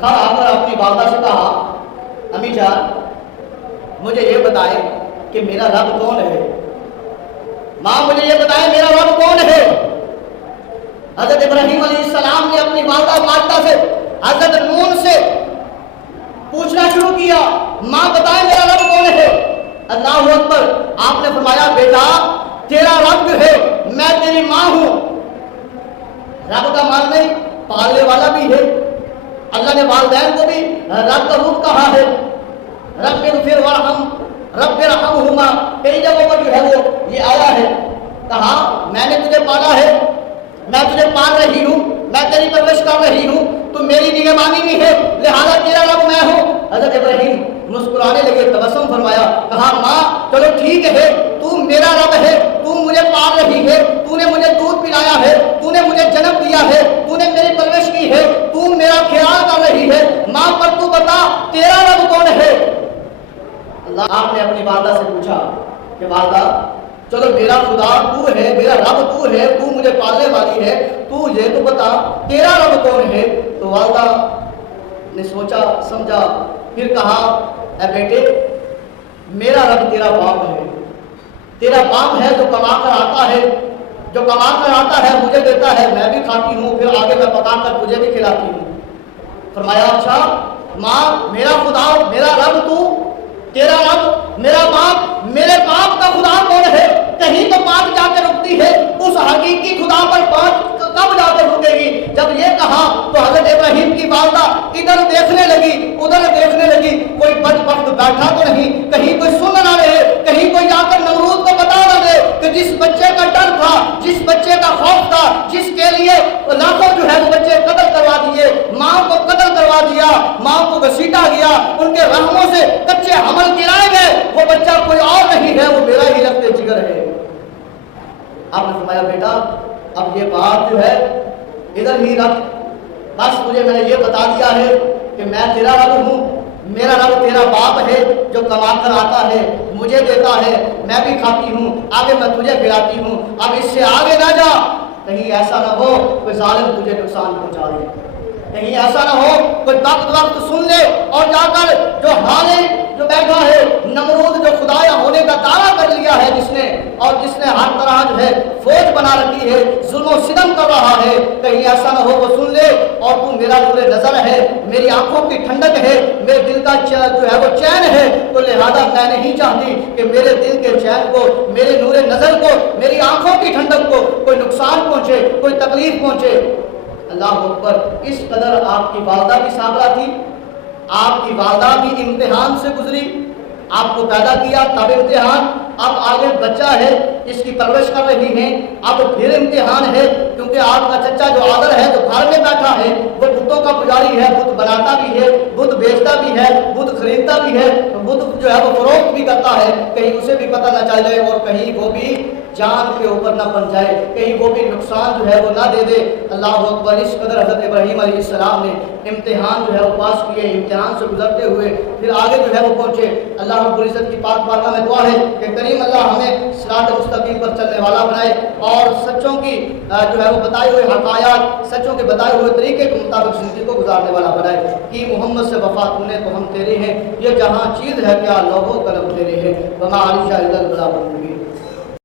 گھر آ کر اپنی والدہ سے کہا امی جان مجھے یہ بتائے کہ میرا رب کون ہے، ماں مجھے یہ بتائے میرا رب کون ہے۔ حضرت ابراہیم علیہ السلام نے اپنی والدہ ماجدہ سے حضرت نون سے پوچھنا شروع کیا، ماں بتائے میرا رب کون ہے۔ اللہ اکبر، آپ نے فرمایا بیٹا تیرا رب ہے میں تیری ماں ہوں۔ رب کا مان نہیں پالنے والا بھی ہے، اللہ نے والدین کو بھی رب کا روپ کہا ہے، رب اغفر ورحم رب ارحمہما، کئی جگہوں پر جو ہے وہ یہ آیا ہے، کہا میں نے تجھے پالا ہے، میں تجھے پال رہی ہوں، میں تیری پرورش کر رہی ہوں، تو میری نگہبانی بھی ہے، لہذا تیرا رب میں ہوں۔ حضرت ابراہیم مسکرانے لگے، تبسم فرمایا، کہا ماں چلو ٹھیک ہے، تو میرا رب ہے، تو مجھے پال رہی ہے، تو نے مجھے دودھ پلایا ہے، تو نے مجھے جنم دیا ہے، تو نے میری پرورش کی ہے، تو میرا خیال کر رہی ہے، ماں پر تو بتا تیرا رب کون ہے۔ اللہ آپ نے اپنی والدہ سے پوچھا کہ والدہ چلو میرا خدا تو ہے، میرا رب تو ہے، تو مجھے پالنے والی ہے، تو یہ تو بتا تیرا رب کون ہے۔ تو والدہ نے سوچا سمجھا، پھر کہا اے بیٹے میرا رب تیرا باپ ہے، تیرا باپ ہے جو کما کر آتا ہے، جو کما کر آتا ہے مجھے دیتا ہے، میں بھی کھاتی ہوں، پھر آگے میں پکا کر تجھے بھی کھلاتی ہوں۔ فرمایا اچھا ماں میرا خدا میرا رب تو، تیرا رب میرا باپ، میرے باپ کا خدا کون ہے؟ کہیں تو بات جا کے رکتی ہے، اس حقیقی خدا پر بات کب جا کے رکے گی؟ جب یہ کہا تو حضرت ابراہیم کی والدہ ادھر دیکھنے لگی ادھر دیکھنے لگی، کوئی بدبخت بیٹھا تو نہیں، کہیں کوئی سن نہ رہے، کہیں کوئی جا کر نمرود کو بتا نہ دے کہ جس بچے کا ڈر تھا، جس بچے کا خوف تھا، جس کے لیے لاکھوں جو ہے وہ بچے قتل کروا دیے، ماں کو قتل کروا دیا، ماں کو گھسیٹا گیا، ان کے رحموں سے کچے حمل گرائے گئے، وہ بچہ کوئی اور نہیں ہے، وہ میرا ہی رکھتے جگر ہے۔ آپ نے فرمایا بیٹا اب یہ بات جو ہے ادھر ہی رکھ، بس تجھے میں نے یہ بتا دیا ہے کہ میں تیرا رب ہوں، میرا رب تیرا باپ ہے جو کما کر آتا ہے مجھے دیتا ہے، میں بھی کھاتی ہوں، آگے میں تجھے کھلاتی ہوں، اب اس سے آگے نہ جا، کہیں ایسا نہ ہو کوئی ظالم تجھے نقصان پہنچا دے، کہیں ایسا نہ ہو کوئی وقت سن لے اور جا کر جو حالے جو بیٹھا ہے نمرود جو خدایا ہونے کا دعویٰ کر لیا ہے جس نے ہر طرح جو ہے فوج بنا رکھی ہے، ظلم و ستم کر رہا ہے، کہیں ایسا نہ ہو وہ سن لے اور تو میرا نور نظر ہے، میری آنکھوں کی ٹھنڈک ہے، میرے دل کا جو ہے وہ چین ہے، تو لہذا میں نہیں چاہتی کہ میرے دل کے چین کو، میرے نور نظر کو، میری آنکھوں کی ٹھنڈک کو کوئی نقصان پہنچے، کوئی تکلیف پہنچے۔ اللہ اکبر، اس قدر آپ کی والدہ بھی صابرہ تھی، آپ کی والدہ بھی امتحان سے گزری، آپ کو پیدا کیا تب امتحان، اب آگے بچہ ہے اس کی پرورش کر رہی ہیں، اب پھر امتحان ہے، کیونکہ آپ کا چچا جو آدر ہے جو گھر میں بیٹھا ہے وہ بتوں کا پجاری ہے، بت بناتا بھی ہے، بت بیچتا بھی ہے، بت خریدتا بھی ہے، بت جو ہے وہ فروخت بھی کرتا ہے، کہیں اسے بھی پتہ نہ چل جائے اور کہیں وہ بھی جان کے اوپر نہ بن جائے، کہیں وہ بھی نقصان جو ہے وہ نہ دے دے۔ اللہ اکبر، اس قدر حضرت ابراہیم علیہ السلام نے امتحان جو ہے وہ پاس کیے، امتحان سے گزرتے ہوئے پھر آگے جو ہے وہ پہنچے۔ اللہ رب العزت کی پاک بارگاہ میں دعا ہے کہ کریم اللہ ہمیں صراط مستقیم پر چلنے والا بنائے اور سچوں کی جو ہے وہ بتائے ہوئے حقائق، سچوں کے بتائے ہوئے طریقے کے مطابق زندگی کو گزارنے والا بنائے۔ کہ محمد سے وفا تو نے تو ہم تیرے ہیں، یہ جہاں چیز ہے کیا لوگوں طلب تیرے ہیں، وما علیشہ الا البلاغ المبین۔